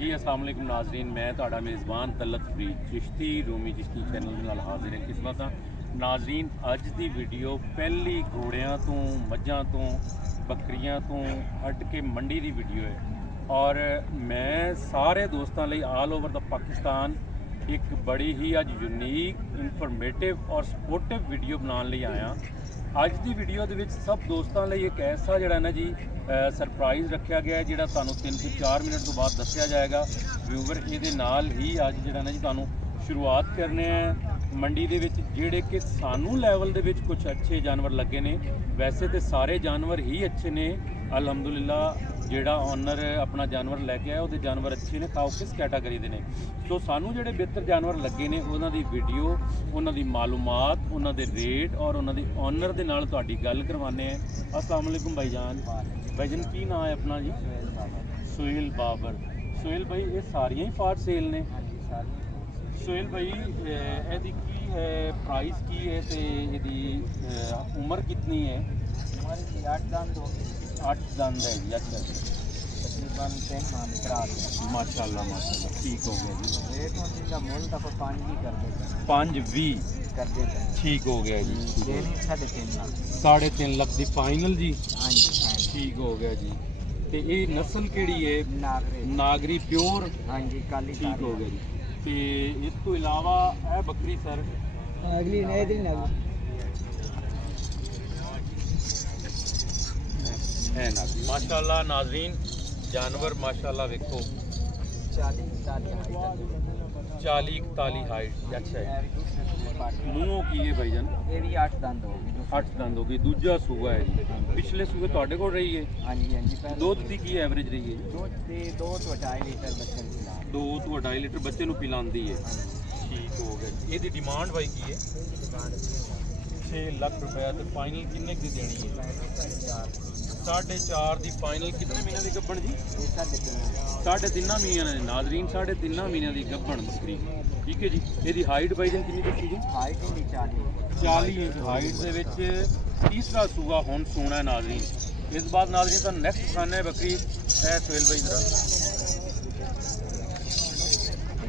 जी अस्सलाम वालेकुम नाजरीन, मैं ਤੁਹਾਡਾ मेज़बान तलत फरीद चिश्ती रूमी चिश्ती चैनल ਦੇ ਨਾਲ ਹਾਜ਼ਰ ਹਾਂ। ਕਿਸਮਤ ਆ ਨਾਜ਼ਰੀਨ, ਅੱਜ ਦੀ ਵੀਡੀਓ ਪਹਿਲੀ ਘੋੜਿਆਂ ਤੋਂ ਮੱਝਾਂ ਤੋਂ ਬੱਕਰੀਆਂ ਤੋਂ ਹਟ ਕੇ ਮੰਡੀ ਦੀ ਵੀਡੀਓ ਹੈ ਔਰ ਮੈਂ ਸਾਰੇ ਦੋਸਤਾਂ ਲਈ ਆਲ ਓਵਰ ਦਾ ਪਾਕਿਸਤਾਨ ਇੱਕ ਬੜੀ ਹੀ ਅੱਜ ਯੂਨੀਕ ਇਨਫੋਰਮੇਟਿਵ ਔਰ ਸਪੋਰਟਿਵ ਵੀਡੀਓ ਬਣਾਉਣ ਲਈ ਆਇਆ। ਅੱਜ ਦੀ ਵੀਡੀਓ ਦੇ ਵਿੱਚ ਸਭ ਦੋਸਤਾਂ ਲਈ ਇੱਕ ਐਸਾ ਜਿਹੜਾ ਨਾ ਜੀ ਸਰਪ੍ਰਾਈਜ਼ ਰੱਖਿਆ ਗਿਆ ਜਿਹੜਾ ਤੁਹਾਨੂੰ 3 ਤੋਂ 4 ਮਿੰਟ ਤੋਂ ਬਾਅਦ ਦੱਸਿਆ ਜਾਏਗਾ। ਵਿਊਵਰ ਇਹਦੇ ਨਾਲ ਹੀ ਅੱਜ ਜਿਹੜਾ ਨਾ ਜੀ ਤੁਹਾਨੂੰ ਸ਼ੁਰੂਆਤ ਕਰਨੇ ਆ ਮੰਡੀ ਦੇ ਵਿੱਚ, ਜਿਹੜੇ ਕਿ ਸਾਨੂੰ ਲੈਵਲ ਦੇ ਵਿੱਚ ਕੁਝ ਅੱਛੇ ਜਾਨਵਰ ਲੱਗੇ ਨੇ। ਵੈਸੇ ਤੇ ਸਾਰੇ ਜਾਨਵਰ ਹੀ ਅੱਛੇ ਨੇ ਅਲਹਮਦੁਲਿਲਾ। ਜਿਹੜਾ ਓਨਰ ਆਪਣਾ ਜਾਨਵਰ ਲੈ ਕੇ ਆਇਆ ਉਹਦੇ ਜਾਨਵਰ ਅੱਛੇ ਨੇ, ਖਾਓ ਕਿਸ ਕੈਟਾਗਰੀ ਦੇ ਨੇ। ਸੋ ਸਾਨੂੰ ਜਿਹੜੇ ਬਿਹਤਰ ਜਾਨਵਰ ਲੱਗੇ ਨੇ ਉਹਨਾਂ ਦੀ ਵੀਡੀਓ, ਉਹਨਾਂ ਦੀ ਮਾਲੂਮਾਤ, ਉਹਨਾਂ ਦੇ ਰੇਟ ਔਰ ਉਹਨਾਂ ਦੇ ਓਨਰ ਦੇ ਨਾਲ ਤੁਹਾਡੀ ਗੱਲ ਕਰਵਾਉਂਦੇ ਆ। अस्सलाम वालेकुम भाईजान। भाईजान की नाम है अपना जी? सोहेल बाबर। सोहेल भाई ये सारियां ही फाट सेल ने? सोहेल भाई ਇਹਦੀ ਕੀ है प्राइस की है ਤੇ ਇਹਦੀ ਉਮਰ कितनी है? हमारी 8 दंद होगी। 8 दंद है जी। अच्छा जी, तकरीबन 3 माह में करा दिया। माशाल्लाह माशाल्लाह, ठीक हो गया जी। रेट होने का मोल तो 5 ही कर देगा। 5-20 कर देगा, ठीक हो गया जी। देनी 3.5 लाख। 3.5 लाख ਦੀ ਫਾਈਨਲ ਜੀ। हाँ जी हाँ ਠੀਕ ਹੋ ਗਿਆ ਜੀ। ਤੇ ਇਹ ਨਸਲ ਕਿਹੜੀ ਹੈ? नागरे। ਨਾਗਰੀ ਪਿਓਰ। हाँ जी काली ਠੀਕ ਹੋ ਗਿਆ ਜੀ। ਤੇ ਇਸ ਤੋਂ ਇਲਾਵਾ ਇਹ ਬੱਕਰੀ ਸਰ अगली नए दिन ਹੈ ਨਾ ਮਾਸ਼ਾਅੱਲਾ। ਨਾਜ਼ਰੀਨ ਜਾਨਵਰ ਮਾਸ਼ਾਅੱਲਾ ਵੇਖੋ 40-41 ਹਾਈਟ। ਅੱਛਾ ਹੈ। ਮੂੰਹੋਂ ਕੀ ਹੈ ਭਾਈਜਾਨ? ये भी 8 दंद होगी। 8 ਦੰਦ ਹੋ ਗਈ। ਦੂਜਾ ਸੂਆ ਹੈ ਜੀ। ਪਿਛਲੇ ਸੂਏ ਤੁਹਾਡੇ ਕੋਲ ਰਹੀ ਹੈ? हाँ जी हाँ जी। पहले ਦੁੱਧ ਦੀ ਕੀ ਐਵਰੇਜ ਰਹੀ ਹੈ ਜੀ? दूध से 2 तो 2.5 लीटर बच्चे को खिला। 2 ਤੋਂ 2.5 ਲੀਟਰ ਬੱਚੇ ਨੂੰ ਪਿਲਾਉਂਦੀ ਹੈ। ਠੀਕ ਹੋ ਗਿਆ ਜੀ। ਇਹਦੀ ਡਿਮਾਂਡ ਭਾਈ ਕੀ ਹੈ? 6 ਲੱਖ ਰੁਪਏ। ਤੇ ਫਾਈਨਲ ਕਿੰਨੇ ਦੀ ਦੇਣੀ ਹੈ? 4.5 ਦੀ ਫਾਈਨਲ। ਕਿੰਨੇ ਮਹੀਨਿਆਂ ਦੀ ਗੱਭਣ ਜੀ? 3.5 ਮਹੀਨਿਆਂ ਦੀ। ਨਾਜ਼ਰੀਨ 3.5 ਮਹੀਨਿਆਂ ਦੀ ਗੱਭਣ ਬੱਕਰੀ। ਠੀਕ ਹੈ ਜੀ। ਇਹਦੀ ਹਾਈਟ ਭਾਈਜਾਨ ਕਿੰਨੀ ਦੱਸੀ ਜੀ? हाइट ही 40 40 ਇੰਚ ਹਾਈਟ ਦੇ ਵਿੱਚ ਤੀਸਰਾ ਸੂਆ ਹੁਣ ਸੋਣਾ ਹੈ ਨਾਜ਼ਰੀਨ। ਇਸ ਤੋਂ ਬਾਅਦ ਨਾਜ਼ਰੀਨ ਤਾਂ ਨੈਕਸਟ ਖਾਨਾ ਹੈ ਬੱਕਰੀ। ਇਹ ਸੋਹੇਲ ਭਾਈ ਜਰਾ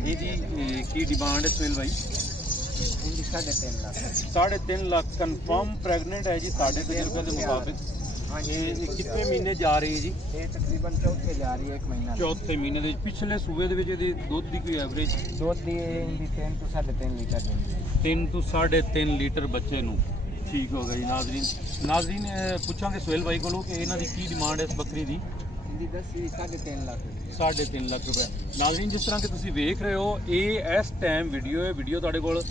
ਇਹਦੀ ਕੀ ਡਿਮਾਂਡ ਹੈ ਸੋਹੇਲ ਭਾਈ? इनकी 3.5 लाख। 3.5 ਲੱਖ ਕਨਫਰਮ ਪ੍ਰੈਗਨੈਂਟ ਹੈ ਜੀ ਸਾਡੇ ਤਜਰਬੇ ਦੇ ਮੁਤਾबिक। हाँ जी। ਇਹ ਕਿੰਨੇ ਮਹੀਨੇ ਜਾ ਰਹੀ ਹੈ ਜੀ? ये तकरीबन चौथे जा रही है, 1 महीना। ਚੌਥੇ ਮਹੀਨੇ ਦੇ ਵਿੱਚ। ਪਿਛਲੇ ਸੂਏ ਦੇ ਵਿੱਚ ਇਹਦੀ ਦੁੱਧ ਦੀ ਕੋਈ ਐਵਰੇਜ? दूध दी इनकी 3 तो 3.5 लीटर देंगे। 3 ਤੋਂ 3.5 ਲੀਟਰ ਬੱਚੇ ਨੂੰ। ਠੀਕ ਹੋ ਗਿਆ ਜੀ ਨਾਜ਼ਰੀਨ। ਨਾਜ਼ਰੀਨ ਪੁੱਛਾਂਗੇ ਸੋਹੇਲ ਭਾਈ ਕੋਲੋਂ ਕਿ ਇਹਨਾਂ ਦੀ ਕੀ ਡਿਮਾਂਡ ਹੈ ਇਸ ਬੱਕਰੀ ਦੀ? इनकी 3.5 लाख। 3.5 ਲੱਖ ਰੁਪਏ। ਨਾਜ਼ਰੀਨ ਜਿਸ ਤਰ੍ਹਾਂ ਕਿ ਤੁਸੀਂ ਵੇਖ ਰਹੇ ਹੋ ਇਹ ਇਸ ਟਾਈਮ ਵੀਡੀਓ ਹੈ। ਵੀਡੀਓ ਤੁਹਾਡੇ ਕੋਲ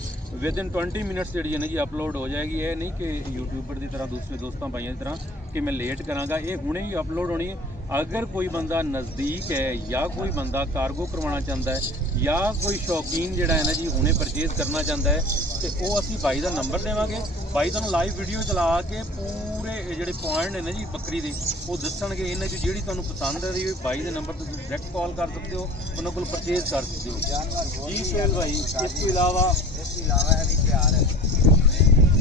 ਵਿਦਿਨ 20 ਮਿੰਟਸ ਜਿਹੜੀ ਹੈ ਨਾ ਜੀ ਅਪਲੋਡ ਹੋ ਜਾਏਗੀ। ਇਹ ਨਹੀਂ ਕਿ ਯੂਟਿਊਬਰ ਦੀ ਤਰ੍ਹਾਂ ਦੂਸਰੇ ਦੋਸਤਾਂ ਭਾਈਆਂ ਦੀ ਤਰ੍ਹਾਂ ਕਿ ਮੈਂ ਲੇਟ ਕਰਾਂਗਾ। ਇਹ ਹੁਣੇ ਹੀ ਅਪਲੋਡ ਹੋਣੀ ਹੈ। ਅਗਰ ਕੋਈ ਬੰਦਾ ਨਜ਼ਦੀਕ ਹੈ ਜਾਂ ਕੋਈ ਬੰਦਾ ਕਾਰਗੋ ਕਰਵਾਉਣਾ ਚਾਹੁੰਦਾ ਹੈ ਜਾਂ ਕੋਈ ਸ਼ੌਕੀਨ ਜਿਹੜਾ ਹੈ ਨਾ ਜੀ ਹੁਣੇ ਪਰਚੇਜ਼ ਕਰਨਾ ਚਾਹੁੰਦਾ ਹੈ ਤੇ ਉਹ ਅਸੀਂ ਭਾਈ ਦਾ ਨੰਬਰ ਦੇਵਾਂਗੇ। ਭਾਈ ਤੁਹਾਨੂੰ ਲਾਈਵ ਵੀਡੀਓ ਚਲਾ ਕੇ ਪੂਰੇ ਜਿਹੜੇ ਪੁਆਇੰਟ ਨੇ ਨਾ ਜੀ ਬੱਕਰੀ ਦੇ ਉਹ ਦੱਸਣਗੇ। ਇਹਨਾਂ 'ਚ ਜਿਹੜੀ ਤੁਹਾਨੂੰ ਪਸੰਦ ਆ ਰਹੀ ਭਾਈ ਦੇ ਨੰਬਰ ਤੇ ਤੁਸੀਂ ਡਾਇਰੈਕਟ ਕਾਲ ਕਰ ਸਕਦੇ ਹੋ, ਉਹਨਾਂ ਕੋਲ ਪਰਚੇਜ਼ ਕਰ ਸਕਦੇ ਹੋ ਜੀ। ਸੋਹੇਲ ਭਾਈ ਇਸ ਤੋਂ ਇਲਾਵਾ है भी तैयार है।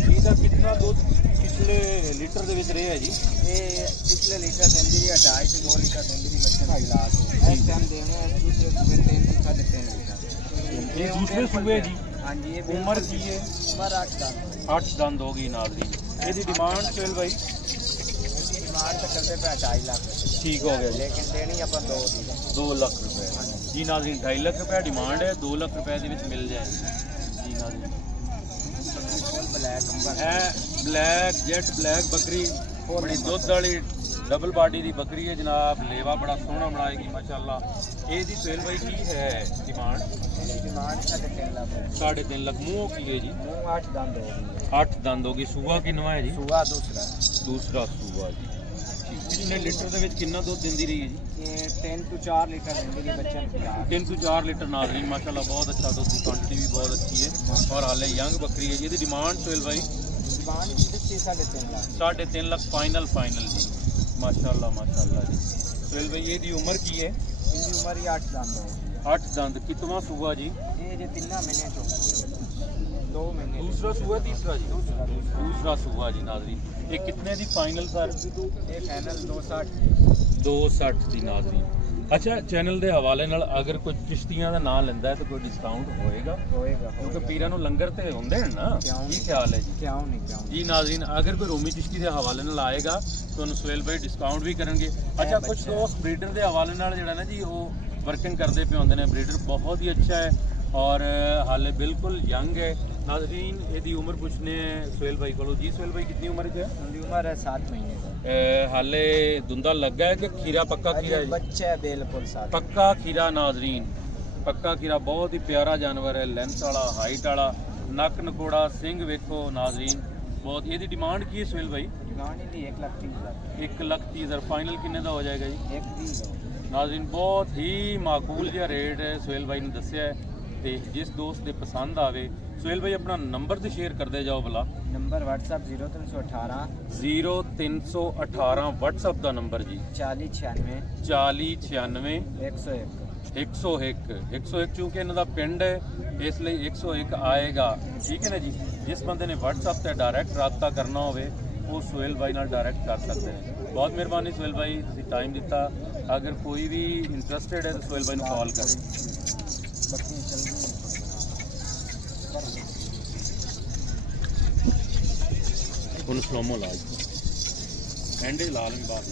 ਇਹਦਾ ਕਿੰਨਾ ਦੁੱਧ ਪਿਛਲੇ ਲੀਟਰ ਦੇ ਵਿੱਚ ਰਿਹਾ ਹੈ ਜੀ? ये पिछले लीटर देंदी है 2.5 से 2 लीटर देंदी है बच्चे को खिला के। इस टाइम देने हैं दूसरे सुबह 3 से 3.5 लीटर। ਇਹ ਦੂਸਰੇ ਸੂਏ ਜੀ। हाँ जी। ये ਉਮਰ ਕੀ ਹੈ? उम्र 8 दंद। 8 ਦੰਦ ਹੋ ਗਈ ਨਾਜ਼ਰੀਨ। ਇਹਦੀ ਡਿਮਾਂਡ ਸੋਹੇਲ ਭਾਈ? इसकी डिमांड तो करते पे 2.5 लाख, ਠੀਕ ਹੋ ਗਿਆ ਜੀ। लेकिन देनी अपन 2 दी। 2 ਲੱਖ ਰੁਪਏ ਜੀ ਨਾਜ਼ਰੀਨ। 2.5 ਲੱਖ ਰੁਪਏ ਡਿਮਾਂਡ ਹੈ। 2 ਲੱਖ ਰੁਪਏ ਦੇ ਵਿੱਚ ਮਿਲ ਜਾਏਗੀ ਜੀ ਨਾਜ਼ਰੀਨ। फुल ब्लैक अंबर। ਇਹ ਬਲੈਕ ਜੈਟ ਬਲੈਕ ਬੱਕਰੀ ਬੜੀ ਦੁੱਧ ਵਾਲੀ ਡਬਲ ਬਾਡੀ ਦੀ ਬੱਕਰੀ ਹੈ ਜਨਾਬ। ਲੇਵਾ ਬੜਾ ਸੋਹਣਾ ਬਣਾਏਗੀ ਮਾਸ਼ਾਅੱਲਾ। ਇਹਦੀ ਸੋਹੇਲ ਭਾਈ ਕੀ ਹੈ ਡਿਮਾਂਡ? इसकी डिमांड 3.5 लाख है। 3.5 ਲੱਖ। ਮੂੰਹ ਕੀ ਹੈ ਜੀ? मुँह 8 दंद होगी। 8 ਦੰਦ ਹੋ ਗਈ। ਸੂਆ ਕਿੰਨਵਾ ਹੈ ਜੀ? सुहा दूसरा। ਦੂਸਰਾ ਸੂਆ ਜੀ। ਪਿਛਲੇ ਲੀਟਰ ਦੇ ਵਿੱਚ ਕਿੰਨਾ ਦੁੱਧ ਦਿੰਦੀ ਰਹੀ ਹੈ ਜੀ? ये 3 to 4 लीटर देंदी है बच्चे को खिला। 3 ਤੋਂ 4 ਲੀਟਰ ਨਾਜ਼ਰੀਨ ਮਾਸ਼ਾਅੱਲਾ। ਬਹੁਤ ਅੱਛਾ ਦੁੱਧ ਦੀ ਕੁਆਂਟੀਟੀ ਵੀ ਬਹੁਤ ਅੱਛੀ ਹੈ ਔਰ ਹਾਲੇ ਯੰਗ ਬੱਕਰੀ ਹੈ ਜੀ। ਇਹਦੀ ਡਿਮਾਂਡ ਸੋਹੇਲ ਭਾਈ? डिमांड इसकी 3.5 लाख। 3.5 ਲੱਖ ਫਾਈਨਲ ਜੀ ਮਾਸ਼ਾਅੱਲਾ ਮਾਸ਼ਾਅੱਲਾ ਜੀ। ਸੋਹੇਲ ਭਾਈ ਇਹਦੀ ਉਮਰ ਕੀ ਹੈ? इनकी उम्र ही 8 दंद है। 8 ਦੰਦ। ਕਿਤਵਾ ਸੂਆ ਜੀ? ये जो 3 महीने चौथा 2 महीने। दूसरा सूआ तीसरा जी? दूसरा। दूसरा सूआ जी नाजरीन। ये कितने दी फाइनल सर? ये फाइनल 260। 260 दी नाजरीन। ਅੱਛਾ ਚੈਨਲ ਦੇ ਹਵਾਲੇ ਨਾਲ ਅਗਰ ਕੋਈ ਚਿਸ਼ਤੀਆਂ ਦਾ ਨਾਮ ਲੈਂਦਾ ਹੈ ਤਾਂ ਕੋਈ ਡਿਸਕਾਊਂਟ ਹੋਏਗਾ ਹੋਏਗਾ ਕਿਉਂਕਿ ਪੀਰਾਂ ਨੂੰ ਲੰਗਰ ਤੇ ਹੁੰਦੇ ਨੇ ਨਾ ਕਿਉਂ ਕੀ ਖਿਆਲ ਹੈ ਜੀ ਕਿਉਂ ਨਹੀਂ ਜੀ ਨਾਜ਼ਰੀਨ ਅਗਰ ਕੋਈ ਰੋਮੀ ਚਿਸ਼ਤੀ ਦੇ ਹਵਾਲੇ ਨਾਲ ਆਏਗਾ ਤੁਹਾਨੂੰ ਸੁਹੇਲ ਭਾਈ ਡਿਸਕਾਊਂਟ ਵੀ ਕਰਨਗੇ ਅੱਛਾ ਕੁਝ ਦੋਸਤ ਬਰੀਡਰ ਦੇ ਹਵਾਲੇ ਨਾਲ ਜਿਹੜਾ ਨਾ ਜੀ ਉਹ वर्किंग करते पे होंगे ने ब्रीडर बहुत ही अच्छा है और हाले बिल्कुल यंग है नाज़रीन यदि उम्र पूछने सुहेल भाई को जी सुहेल भाई कितनी उम्र है उनकी उम्र है 7 महीने का हाले धुंधा लगा है कि खीरा पक्का खीरा है बच्चा है बिल्कुल साथ पक्का खीरा नाज़रीन पक्का खीरा बहुत ही प्यारा जानवर है लेंथ वाला हाइट वाला नक नकोड़ा सिंह वेखो नाज़रीन बहुत ये डिमांड की है सुहेल भाई डिमांड ही 1,30,000 फाइनल किन्ने का हो जाएगा जी 1,20,000 नाज़रीन बहुत ही माकूल जिहा रेट है सुहेल भाई ने दस्या है ते जिस दोस्त दे पसंद आवे सुहेल भाई अपना नंबर तो शेयर करते जाओ भला नंबर WhatsApp 0318 0318 WhatsApp का नंबर जी 4096 4096 101 101 चूँकि इन्हों का पिंड है इसलिए 101 आएगा ठीक है ना जी जिस बंदे ने WhatsApp से डायरैक्ट रबता करना हो वो सुहेल भाई नाल डायरैक्ट कर सकते हैं बहुत मेहरबानी सुहेल भाई तुसीं टाइम दिता अगर कोई भी इंटरस्टेड है तो सुहेल भाई को कॉल करें उन्हें स्लोमो लाज एंडे लाल में बात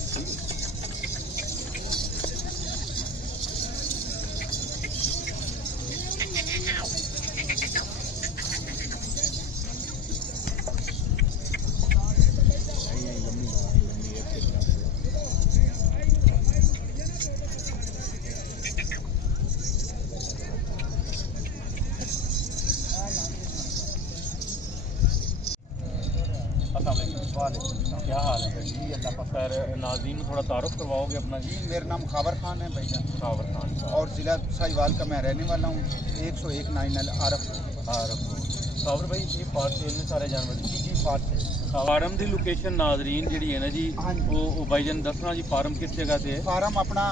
क्या हाल है जी अल्लाह का खैर नाज़रीन थोड़ा तारुफ करवाओगे अपना जी मेरा नाम खावर खान है भाईजान खावर खान का और ज़िला साहिवाल का मैं रहने वाला हूँ 101 नाइनल आरफ खावर भाई ये फार्म से इतने सारे जानवर जी फार्म से फार्म की लोकेशन नाज़रीन जी है ना जी हाँ जी। वो भाईजान दसना जी फार्म किस जगह से है फार्म अपना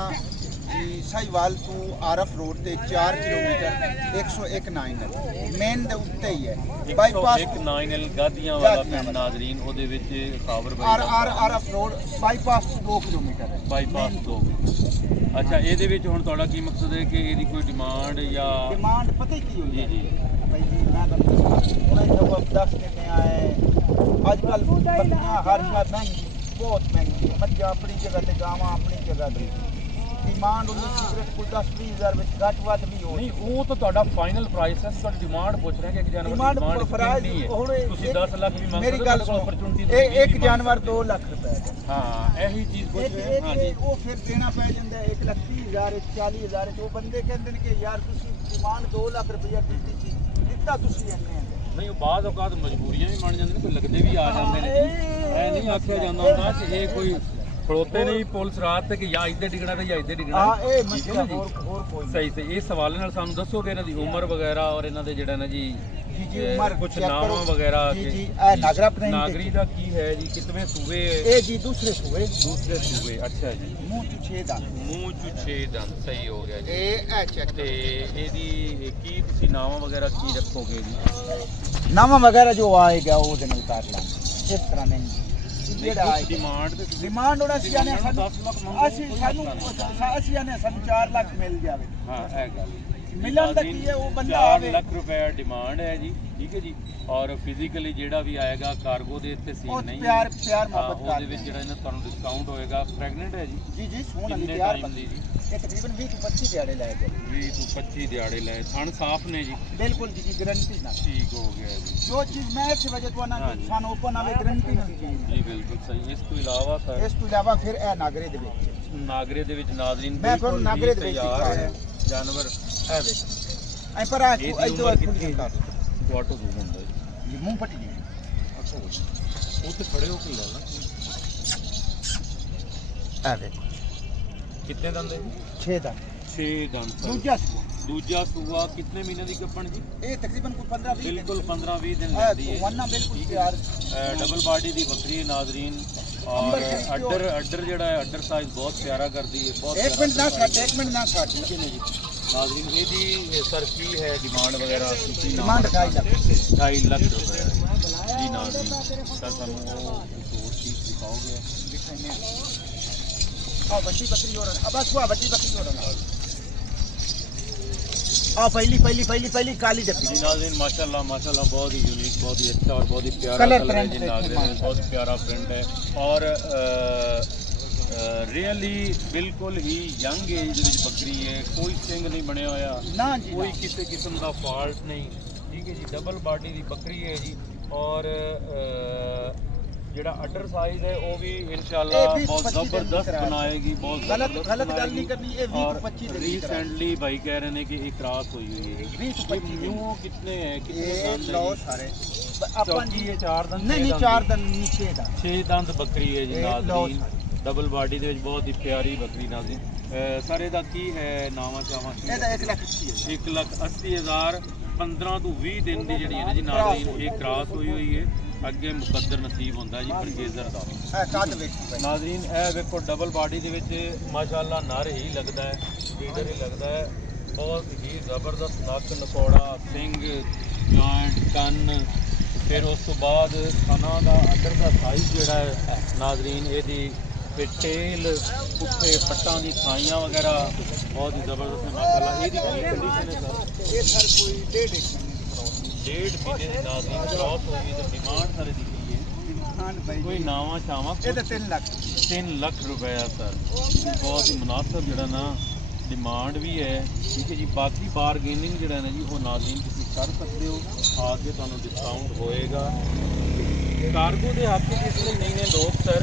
जी साहिवाल टू आरफ रोड से 4 किलोमीटर 101 नाइनल मेन दे उत्ते ही है बाईपास 109 गादियां वाला पिंड नाज़रीन ओदे विच खावर भाई आरफ रोड बाईपास 2 किलोमीटर है बाईपास 2 अच्छा ਇਹਦੇ ਵਿੱਚ ਹੁਣ ਤੁਹਾਡਾ ਕੀ ਮਕਸਦ ਹੈ ਕਿ ਇਹਦੀ ਕੋਈ ਡਿਮਾਂਡ ਜਾਂ डिमांड पता ही की हुई जी है जी भाई जी मैं उन्हें जब 10 देने आए आजकल बकरियां हर शहर महंगी बहुत महंगी मज्जा अपनी जगह ते गावां अपनी जगह ते डिमांड उन्हें सिगरेट को 10-20 हज़ार में घट वध भी हो ਨਹੀਂ ਉਹ ਤਾਂ ਤੁਹਾਡਾ ਫਾਈਨਲ ਪ੍ਰਾਈਸ ਹੈ ਤੁਹਾਡੀ ਡਿਮਾਂਡ ਪੁੱਛ ਰਹੇ ਕਿ ਇੱਕ ਜਾਨਵਰ ਦੀ डिमांड ਡਿਮਾਂਡ ਕਿੰਨੀ ਹੈ ਤੁਸੀਂ 10 ਲੱਖ ਵੀ ਮੰਗਦੇ मेरी गल सुनो एक जानवर 2 लाख रुपए का ਹਾਂ ਇਹੀ ਚੀਜ਼ ਪੁੱਛ ਰਹੇ ਹਾਂ ਜੀ ਉਹ ਫਿਰ ਦੇਣਾ ਪੈ ਜਾਂਦਾ 1,30,000 40,000 ਉਹ ਬੰਦੇ ਕਹਿੰਦੇ ਨੇ ਕਿ ਯਾਰ ਤੁਸੀਂ ਡਿਮਾਂਡ 2 ਲੱਖ ਰੁਪਏ ਦਿੱਤੀ ਸੀ ਦਿੱਤਾ ਤੁਸੀਂ ਇੰਨੇ ਨਹੀਂ ਉਹ ਬਾਅਦ ਔਕਾਤ ਮਜਬੂਰੀਆਂ ਵੀ ਬਣ ਜਾਂਦੀਆਂ ਨੇ ਕੋਈ ਲੱਗਦੇ ਵੀ ਆ ਜਾਂਦੇ ਨੇ ਜੀ ਐ ਨਹੀਂ ਆਖਿਆ ਜਾਂਦਾ ਹੁੰਦਾ ਕਿ ਇਹ ਕੋਈ ਖਲੋਤੇ ਨਹੀਂ ਪੁਲਿਸ ਰਾਤ ਤੇ ਕਿ ਜਾਂ ਇੱਧਰ ਡਿੱਗਣਾ ਤੇ ਜਾਂ ਇੱਧਰ ਡਿੱਗਣਾ ਹਾਂ ਇਹ ਠੀਕ ਹੈ ਮਸਲਾ ਨਾ ਜੀ? ਹੋਰ ਕੋਈ ਸਹੀ ਸਹੀ ਇਸ ਹਵਾਲੇ ਨਾਲ ਸਾਨੂੰ ਦੱਸੋਗੇ ਇਹਨਾਂ ਦੀ ਉਮਰ ਵਗੈਰਾ ਔਰ ਇਹਨਾਂ ਦੇ ਜਿਹੜਾ ਨਾ ਜੀ ਜੀ ਜੀ ਉਮਰ ਕੁਝ check ਨਾਮਾਂ ਕਰੋ। ਵਗੈਰਾ ਜੀ ਕਿ- ਜੀ ਇਹ ਨਾਗਰਾ ਪਟੇਲ ਨਾਗਰੀ ਦਾ ਕੀ ਹੈ ਜੀ ਕਿਤਵੇਂ ਸੂਬੇ ਇਹ ਜੀ ਦੂਸਰੇ ਸੂਏ ਦੂਸਰੇ ਸੂਬੇ ਅੱਛਾ ਜੀ ਮੂੰਹ ਚ 6 ਦਾ ਮੂੰਹ ਚ 6 ਦੰਦ ਸਹੀ ਹੋ ਗਿਆ ਜੀ ਇਹ ਚੈੱਕ ਤੇ ਇਹਦੀ ਕੀ ਤੁਸੀਂ ਨਾਵਾਂ ਵਗੈਰਾ ਕੀ ਰੱਖੋਗੇ ਜੀ ਨਾਮਾ ਵਗੈਰਾ ਜੋ ਆਏਗਾ ਉਹਦੇ ਨਾਲ ਕਰ ਲਾਂਗੇ ਇਸ ਤਰ੍ਹਾਂ ਨਹੀਂ ਜਿਹੜਾ ਆਏਗਾ ਡਿਮਾਂਡ ਤੇ ਤੁਸੀਂ ਡਿਮਾਂਡ ਉਹਨਾਂ ਸੀ ਆਨੇ ਸਾਨੂੰ 10 ਲੱਖ ਮੰਗੋ ਅਸੀਂ ਆਨੇ ਸਾਨੂੰ 4 ਲੱਖ ਮਿਲ ਜਾਵੇ ਹਾਂ ਇਹ ਗੱਲ ਮਿਲਣ ਦਾ ਕੀ ਹੈ ਉਹ ਬੰਦਾ 4 ਆਵੇ ਲੱਖ ਰੁਪਏ ਡਿਮਾਂਡ ਹੈ ਜੀ ਠੀਕ ਹੈ ਜੀ ਔਰ ਫਿਜ਼ੀਕਲੀ ਜਿਹੜਾ ਵੀ ਆਏਗਾ ਕਾਰਗੋ ਦੇ ਉੱਤੇ ਉਹ ਸੀਨ ਨਹੀਂ ਪਿਆਰ ਪਿਆਰ ਹਾਂ, ਮੁਹੱਬਤ ਉਹਦੇ ਕਰ ਵਿੱਚ ਜਿਹੜਾ ਇਹਨਾਂ ਤੁਹਾਨੂੰ ਡਿਸਕਾਊਂਟ ਹੋਏਗਾ ਪ੍ਰੈਗਨੈਂਟ ਹੈ ਜੀ ਜੀ ਜੀ ਸੋਹਣ ਵਾਲੀ ਕਿੰਨੇ ਤਿਆਰ ਟਾਈਮ ਦੀ ਜੀ ਇਹ ਤਕਰੀਬਨ 20 ਤੋਂ 25 ਦਿਹਾੜੇ ਲੈ ਗਏ 20 ਤੋਂ 25 ਦਿਹਾੜੇ ਲਏ ਥਣ ਸਾਫ਼ ਨੇ ਜੀ ਬਿਲਕੁਲ ਜੀ ਗਾਰੰਟੀ ਨਾਲ ਠੀਕ ਹੋ ਗਿਆ ਜੀ ਜੋ ਚੀਜ਼ ਮੈਂ ਇਸੇ ਵਜ੍ਹਾ ਤੋਂ ਨਾ ਹਾਂਜੀ। ਸਾਨੂੰ ਓਪਨ ਆਵੇ ਗਾਰੰਟੀ ਨਾਲ ਚੀਜ਼ ਜੀ ਬਿਲਕੁਲ ਸਹੀ ਇਸ ਤੋਂ ਇਲਾਵਾ ਸਰ ਇਸ ਤੋਂ ਇਲਾਵਾ ਫਿਰ ਇਹ ਨਾਗਰੇ ਦੇ ਵਿੱਚ ਨਾਗਰੇ ਦੇ ਵਿੱਚ ਨਾਜ਼ਰੀਨ ਮੈਂ ਤੁਹਾਨੂੰ ਬਿਲਕੁਲ ਨਾਗਰੇ ਦੇ ਵਿੱਚ ਤਿਆਰ ਹੈ ਦਿਖਾਇਆ। ਜਾਨਵਰ ਇਹ ਵੇਖ ਐ ਪਰ ਆ ਇਹਦੀ ਇਦੋਂ ਉਮਰ ਖੁੱਲੀ ਕਿੰਨੀ ਕਰ ਕੁਆਟੋ ਦੂਰ ਹੁੰਦਾ ਜੀ ਜੀ ਮੂੰਹ ਪੱਟੀ ਜੀ ਉਹ ਤੇ ਖੜੇ ਹੋ ਕੇ ਲੈ ਲਾ ਇਹ ਵੇਖ ਕਿੰਨੇ ਦੰਦ ਹੈ 6 ਦਾ 6 ਦੰਦ ਸਰ। ਦੂਜਾ ਸੂਆ ਦੂਜਾ ਸੂਆ ਕਿੰਨੇ ਮਹੀਨੇ ਦੀ ਕੱਪਣ ਜੀ ਇਹ ਤਕਰੀਬਨ ਕੋਈ 15 20 ਬਿਲਕੁਲ 15-20 ਦਿਨ ਲੈਂਦੀ ਹੈ ਵੰਨਾ ਬਿਲਕੁਲ ਤਿਆਰ ਡਬਲ ਬਾਡੀ ਦੀ ਵੱਖਰੀ ਹੈ ਨਾਜ਼ਰੀਨ ਔਰ ਅੱਡਰ ਜਿਹੜਾ ਹੈ ਅੱਡਰ ਸਾਈਜ਼ ਬਹੁਤ ਪਿਆਰਾ ਕਰਦੀ ਹੈ ਬਹੁਤ ਇੱਕ ਮਿੰਟ ਨਾ ਛੱਡ ਇੱਕ ਮਿੰਟ ਨਾ ਛੱਡ ਠੀਕ ਹੈ ਨਾ ਜੀ ਨਾਜ਼ਰੀਨ ਇਹਦੀ ਸਰ ਕੀ ਹੈ ਡਿਮਾਂਡ ਵਗੈਰਾ ਤੁਸੀਂ ਡਿਮਾਂਡ 2.5 ਲੱਖ 2.5 ਲੱਖ ਰੁਪਏ ਜੀ ਨਾਜ਼ਰੀਨ ਸਰ ਸਾਨੂੰ ਉਹ ਹੋਰ ਚੀਜ਼ ਦਿਖਾਓਗੇ ਆ ਵੱਡੀ ਬੱਕਰੀ ਹੋਰ ਆ ਬਸ ਉਹ ਵੱਡੀ ਬੱਕਰੀ ਹੋਰ आ पहली काली डब्बी जी नाज़रीन माशाल्लाह बहुत ही यूनिक, बहुत ही अच्छा और बहुत ही प्यारा कलर कलर है प्रिंट जी देखिए, नाज़रीन, बहुत प्यारा प्रिंट है और रियली बिल्कुल ही यंग एज ਦੇ ਵਿੱਚ ਬੱਕਰੀ ਹੈ, ਕੋਈ ਸਿੰਗ ਨਹੀਂ ਬਣਿਆ ਹੋਇਆ ना जी ਕੋਈ ਕਿਸੇ ਕਿਸਮ ਦਾ ਫਾਲਟ ਨਹੀਂ, ਠੀਕ ਹੈ ਜੀ। ਡਬਲ ਬਾਡੀ ਦੀ ਬੱਕਰੀ ਹੈ ਜੀ ਔਰ ਜਿਹੜਾ ਅਡਰ ਸਾਈਜ਼ ਹੈ ਉਹ ਵੀ ਇਨਸ਼ਾਅੱਲਾ ਇਹ ਵੀ ਬਹੁਤ 25 ਦਿਨ ਦੀ ਜ਼ਬਰਦस्त ਕਰਾਰ ਹੈ। ਬਣਾਏਗੀ, ਬਹੁਤ गलत ਜ਼ਬਰदस्त गल नहीं करनी ये 20 और 25 दिन की करार है। रिसेंटली भाई कह रहे हैं कि एक क्रॉस हुई हुई है। 20 25 दिन न्यू कितने हैं, कितने ये दंद लो हैं जी? सारे चौकी अपन जी है, चार दंद नहीं नहीं 4 दिन नीचे दा 6 ਦੰਦ ਬੱਕਰੀ ਹੈ ਜੀ ਇਹ ਲਓ ਨਾਜ਼ਰੀਨ, ਡਬਲ ਬਾਡੀ ਦੇ ਵਿੱਚ ਬਹੁਤ ਹੀ ਪਿਆਰੀ ਬੱਕਰੀ ਨਾਜ਼ਰੀਨ। ਸਾਰੇ ਦਾ ਕੀ ਹੈ ਨਾਵਾਂ ਚਾਵਾਂ ਇਹਦਾ 1 ਲੱਖ 80 ਹੈ 1,80,000 15 ਤੋਂ 20 ਦਿਨ ਦੀ ਜਿਹੜੀ ਹੈ ਨਾ ਜੀ ਨਾਜ਼ਰੀਨ ਇਹ ਕ੍ਰਾਸ ਹੋਈ ਹੋਈ ਹੈ। ਅੱਗੇ ਮੁਕੱਦਰ ਨਸੀਬ ਹੁੰਦਾ ਜੀ ਪਰਚੇਜ਼ਰ ਦਾ। ਇਹ ਕੱਟ ਵੇਚੀ ਭਾਈ ਨਾਜ਼ਰੀਨ ਇਹ ਵੇਖੋ ਡਬਲ ਬਾਡੀ ਦੇ ਵਿੱਚ ਮਾਸ਼ਾਅੱਲਾ ਨਰ ਹੀ ਲੱਗਦਾ ਹੈ, ਲੀਡਰ ਹੀ ਲੱਗਦਾ ਹੈ, ਬਹੁਤ ਹੀ ਜ਼ਬਰਦਸਤ ਨੱਕ ਨਕੌੜਾ ਸਿੰਘ ਜੁਆਇੰਟ ਕੰਨ। ਫਿਰ ਉਸ ਤੋਂ ਬਾਅਦ ਖਾਣਾ ਦਾ ਅੰਦਰ ਦਾ ਸਾਈਜ਼ ਜਿਹੜਾ ਹੈ ਨਾਜ਼ਰੀਨ ਇਹਦੀ ਫਿਰ ਟੇਲ ਪੁੱਠੇ ਪੱਟਾਂ ਦੀ ਖਾਈਆਂ ਵਗੈਰਾ ਬਹੁਤ ਹੀ ਜ਼ਬਰਦਸਤ ਹੈ ਮਾਸ਼ਾਅੱਲਾ। ਇਹਦੀ ਕੀ ਕੰਡੀਸ਼ਨ ਹੈ ਸਰ? ਇਹ ਸਰ ਕੋਈ 1.5 ਡੇਢ ਮਹੀਨੇ ਦੀ ਨਾਜ਼ਰੀਨ ਕ੍ਰਾਸ ਹੋਈ ਹੈ ਤੇ ਡਿਮਾਂਡ ਸਾਰੇ ਦੀ ਕੀ ਹੈ? ਖਾਨ ਭਾਈ ਕੋਈ ਨਾਵਾਂ ਚਾਵਾਂ ਇਹ ਤਾਂ 3 ਲੱਖ 3 ਲੱਖ ਰੁਪਇਆ ਸਰ, ਬਹੁਤ ਹੀ ਮੁਨਾਸਬ ਜਿਹੜਾ ਨਾ ਡਿਮਾਂਡ ਵੀ ਹੈ, ਠੀਕ ਹੈ ਜੀ। ਬਾਕੀ ਬਾਰਗੇਨਿੰਗ ਜਿਹੜਾ ਨਾ ਜੀ ਉਹ ਨਾਜ਼ਰੀਨ ਤੁਸੀਂ ਕਰ ਸਕਦੇ ਹੋ, ਆ ਕੇ ਤੁਹਾਨੂੰ ਡਿਸਕਾਊਂਟ ਹੋਏਗਾ। ਕਾਰਗੋ ਦੇ ਹੱਕ ਵਿੱਚ ਇਸ ਲਈ ਨਹੀਂ ਨੇ ਲੋਕ ਸਰ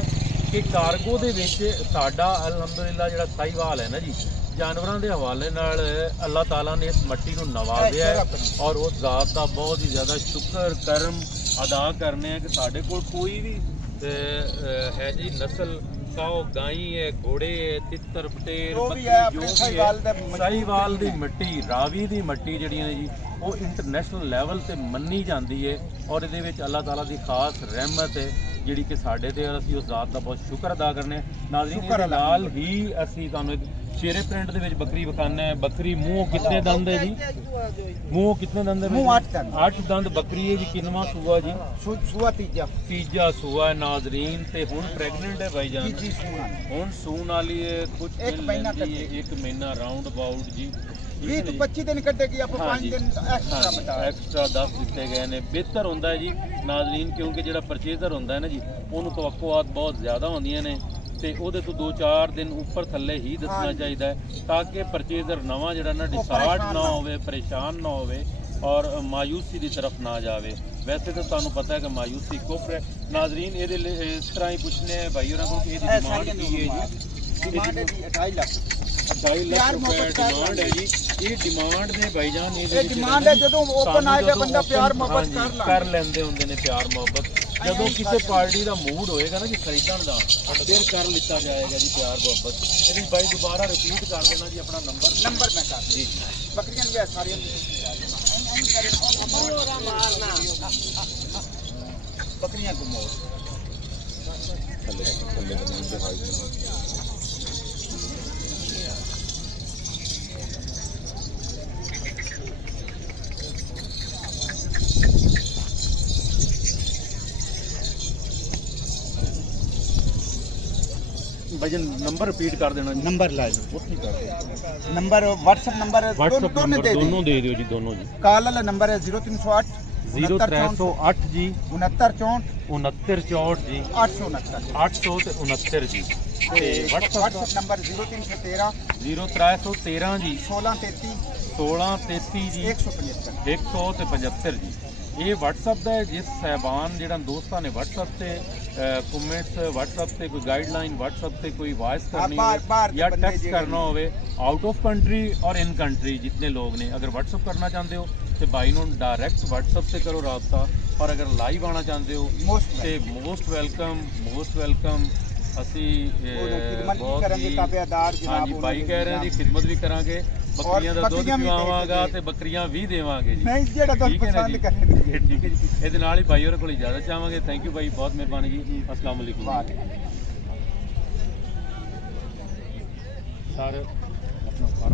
ਕਿ ਕਾਰਗੋ ਦੇ ਵਿੱਚ ਸਾਡਾ ਅਲਹਮਦੁਲਿਲਾ ਜਿਹੜਾ ਸਾਹੀਵਾਲ ਹੈ ਨਾ ਜੀ, ਜਾਨਵਰਾਂ ਦੇ ਹਵਾਲੇ ਨਾਲ ਅੱਲਾਹ ਤਾਲਾ ਨੇ ਇਸ ਮੱਟੀ ਨੂੰ ਨਵਾਜ਼ਿਆ ਹੈ ਔਰ ਉਸ ਜ਼ਾਤ ਦਾ ਬਹੁਤ ਹੀ ਜ਼ਿਆਦਾ ਸ਼ੁਕਰ ਕਰਮ ਅਦਾ ਕਰਨੇ ਆ ਕਿ ਸਾਡੇ ਕੋਲ ਕੋਈ ਵੀ ਹੈ ਜੀ ਨਸਲ ਕਾਓ ਗਾਈ ਹੈ, ਘੋੜੇ ਹੈ, ਤਿੱਤਰ ਪਟੇਰ ਜੋ ਵੀ ਬੱਕਰੀ ਹੈ ਜੋ ਆਪਣੇ ਵੀ ਸਾਹੀਵਾਲ ਦਾ ਹੈ, ਸਾਹੀਵਾਲ ਦੀ ਮਿੱਟੀ, ਰਾਵੀ ਦੀ ਮਿੱਟੀ ਜਿਹੜੀਆਂ ਨੇ ਜੀ ਉਹ ਇੰਟਰਨੈਸ਼ਨਲ ਲੈਵਲ ਤੇ ਮੰਨੀ ਜਾਂਦੀ ਹੈ ਔਰ ਇਹਦੇ ਵਿੱਚ ਅੱਲਾਹ ਤਾਲਾ ਦੀ ਖਾਸ ਰਹਿਮਤ ਹੈ ਜਿਹੜੀ ਕਿ ਸਾਡੇ ਤੇ ਅਸੀਂ ਉਸ ਜ਼ਾਤ ਦਾ ਬਹੁਤ ਸ਼ੁਕਰ ਅਦਾ ਕਰਨੇ ਨਾਜ਼ਰੀਨ। ਇਹਦੇ ਨਾਲ ਹੀ ਅਸੀਂ ਤੁਹਾਨੂੰ ਇੱਕ ਸ਼ੇਰੇ ਪ੍ਰਿੰਟ ਦੇ ਵਿੱਚ ਬੱਕਰੀ ਵਿਖਾਣਾ ਹੈ। ਬੱਕਰੀ ਮੂੰਹ ਕਿੰਨੇ ਦੰਦ ਹੈ ਜੀ? ਮੂੰਹ ਕਿੰਨੇ ਦੰਦ ਹੈ? ਮੂੰਹ 8 ਦੰਦ 8 ਦੰਦ ਬੱਕਰੀ ਹੈ ਜੀ। ਕਿੰਨਵਾਂ ਸੂਆ ਜੀ? ਸੂਆ ਤੀਜਾ ਸੂਆ ਹੈ ਨਾਜ਼ਰੀਨ ਤੇ ਹੁਣ ਪ੍ਰੈਗਨੈਂਟ ਹੈ ਭਾਈ ਜਾਨ। ਜੀ ਸੂਣਾ ਹੁਣ ਸੂਣ ਵਾਲੀ ਹੈ, ਕੁਝ ਇੱਕ ਮਹੀਨਾ ਇੱਕ ਮਹੀਨਾ ਰਾਉਂਡ ਅਬਾਊਟ ਜੀ। 20 ਤੋਂ 25 ਦਿਨ ਕੱਢੇਗੀ ਆਪਾਂ 5 ਦਿਨ ਐਕਸਟਰਾ ਬਤਾ ਐਕਸਟਰਾ 10 ਦਿੱਤੇ ਗਏ ਨੇ। ਬਿਹਤਰ ਹੁੰਦਾ ਹੈ ਜੀ ਨਾਜ਼ਰੀਨ ਕਿਉਂਕਿ ਜਿਹੜਾ ਪਰਚੇਜ਼ਰ ਹੁੰਦਾ ਹੈ ਨਾ ਜੀ ਉਹਨੂੰ ਤਵੱਕੁਆਤ ਬਹੁਤ ਜ਼ਿਆਦਾ ਹੁੰਦੀਆਂ ਨੇ ਤੇ ਉਹਦੇ ਤੋਂ 2-4 ਦਿਨ ਉੱਪਰ ਥੱਲੇ ਹੀ ਦੱਸਣਾ ਚਾਹੀਦਾ ਹੈ ਤਾਂ ਕਿ ਪਰਚੇਜ਼ਰ ਨਵਾਂ ਜਿਹੜਾ ਨਾ ਡਿਸਾਰਟ ਨਾ ਹੋਵੇ, ਪਰੇਸ਼ਾਨ ਨਾ ਹੋਵੇ ਔਰ ਮਾਯੂਸੀ ਦੀ ਤਰਫ ਨਾ ਜਾਵੇ। ਵੈਸੇ ਤਾਂ ਤੁਹਾਨੂੰ ਪਤਾ ਹੈ ਕਿ ਮਾਯੂਸੀ ਕੁਫਰ ਹੈ ਨਾਜ਼ਰੀਨ। ਇਹਦੇ ਲਈ ਇਸ ਤਰ੍ਹਾਂ ਹੀ ਪੁੱਛਨੇ ਹੈ ਭਾਈ ਉਹਨਾਂ ਕੋਲ ਕਿ ਇਹਦੀ ਡਿਮਾਂਡ ਕੀ ਹੈ ਜੀ? ਡਿਮਾਂਡ ਹੈ 2.5 ਲੱਖ 2.5 ਲੱਖ ਰੁਪਏ ਡਿਮਾਂਡ ਹੈ ਜੀ। ਇਹ ਡਿਮਾਂਡ ਨੇ ਭਾਈਜਾਨ ਇਹ ਡਿਮਾਂਡ ਹੈ ਜਦੋਂ ਓਪਨ ਆਏਗਾ ਬੰਦਾ ਪਿਆਰ ਮੁਹੱਬਤ ਕਰ ਲੈਂਦੇ ਹੁੰਦੇ ਨੇ, ਪਿਆਰ ਮੁਹੱਬਤ। ਜਦੋਂ ਕਿਸੇ ਪਾਰਟੀ ਦਾ ਮੂਡ ਹੋਏਗਾ ਨਾ ਜੀ ਖਰੀਦਣ ਦਾ ਫਿਰ ਕਰ ਲਿੱਤਾ ਜਾਏਗਾ ਜੀ ਪਿਆਰ ਮੁਹੱਬਤ। ਇਹਦੀ ਬਾਈ ਦੁਬਾਰਾ ਰਿਪੀਟ ਕਰ ਦੇਣਾ ਜੀ ਆਪਣਾ ਨੰਬਰ ਮੈਂ ਕਰ ਜੀ। ਬੱਕਰੀਆਂ ਵੀ ਸਾਰੀਆਂ ਬੱਕਰੀਆਂ ਤੋਂ ਮੋੜ ਭਾਈਜਾਨ ਨੰਬਰ ਰਿਪੀਟ ਕਰ ਦੇਣਾ ਜੀ। ਨੰਬਰ ਲਾ ਲਓ ਉੱਥੇ ਕਰ ਦਿਓ। ਨੰਬਰ WhatsApp ਨੰਬਰ WhatsApp ਦੋਨੋਂ ਨੰਬਰ ਦੇ ਦੋਨੋਂ ਦੇ ਦਿਓ ਜੀ, ਦੋਨੋਂ ਜੀ। ਕਾਲ ਵਾਲਾ ਨੰਬਰ ਹੈ 0308 0308 ਜੀ 6964 6964 ਜੀ 869 800 ਤੇ 69 ਜੀ। ਤੇ WhatsApp ਨੰਬਰ 0313 0313 ਜੀ 1633 1633 ਜੀ 175 175 ਜੀ। ਇਹ WhatsApp ਦਾ ਹੈ। ਜਿਸ ਸਹਿਬਾਨ ਜਿਹੜਾ ਦੋਸਤਾਂ ਨੇ WhatsApp ਤੇ ਕਮੈਂਟਸ WhatsApp ਤੇ ਕੋਈ ਗਾਈਡਲਾਈਨ WhatsApp ਤੇ ਕੋਈ ਵਾਇਸ ਕਰਨੀ ਹੋਵੇ ਜਾਂ ਟੈਕਸਟ ਕਰਨਾ ਹੋਵੇ ਆਊਟ ਆਫ ਕੰਟਰੀ ਔਰ ਇਨ ਕੰਟਰੀ जितने लोग ने अगर WhatsApp करना चाहते हो तो भाई ਨੂੰ डायरेक्ट WhatsApp से करो रब्ता और अगर लाइव आना चाहते हो तो मोस्ट वेलकम ਅਸੀਂ ਬਹੁਤ ਹੀ ਹਾਂਜੀ ਭਾਈ ਕਹਿ ਰਹੇ ਜੀ ਖਿਦਮਤ ਵੀ ਕਰਾਂਗੇ, ਬੱਕਰੀਆਂ ਦਾ ਦੁੱਧ ਪਿਵਾਵਾਂਗਾ ਤੇ ਬੱਕਰੀਆਂ ਵੀ ਦੇਵਾਂਗੇ ਜੀ। ਨਹੀਂ ਜਿਹੜਾ ਤੁਹਾਨੂੰ ਪਸੰਦ ਕਰਨਗੇ ਠੀਕ ਹੈ ਜੀ। ਇਹਦੇ ਨਾਲ ਹੀ ਭਾਈ ਹੋਰਾਂ ਕੋਲ ਇਜਾਜ਼ਤ ਚਾਹਾਂਗੇ। ਥੈਂਕ ਯੂ ਭਾਈ, ਬਹੁਤ ਮਿਹਰਬਾਨੀ ਜੀ। ਅਸਲਾਮ ਵਾਲੇਕੁਮ ਸਰ। ਆਪਣਾ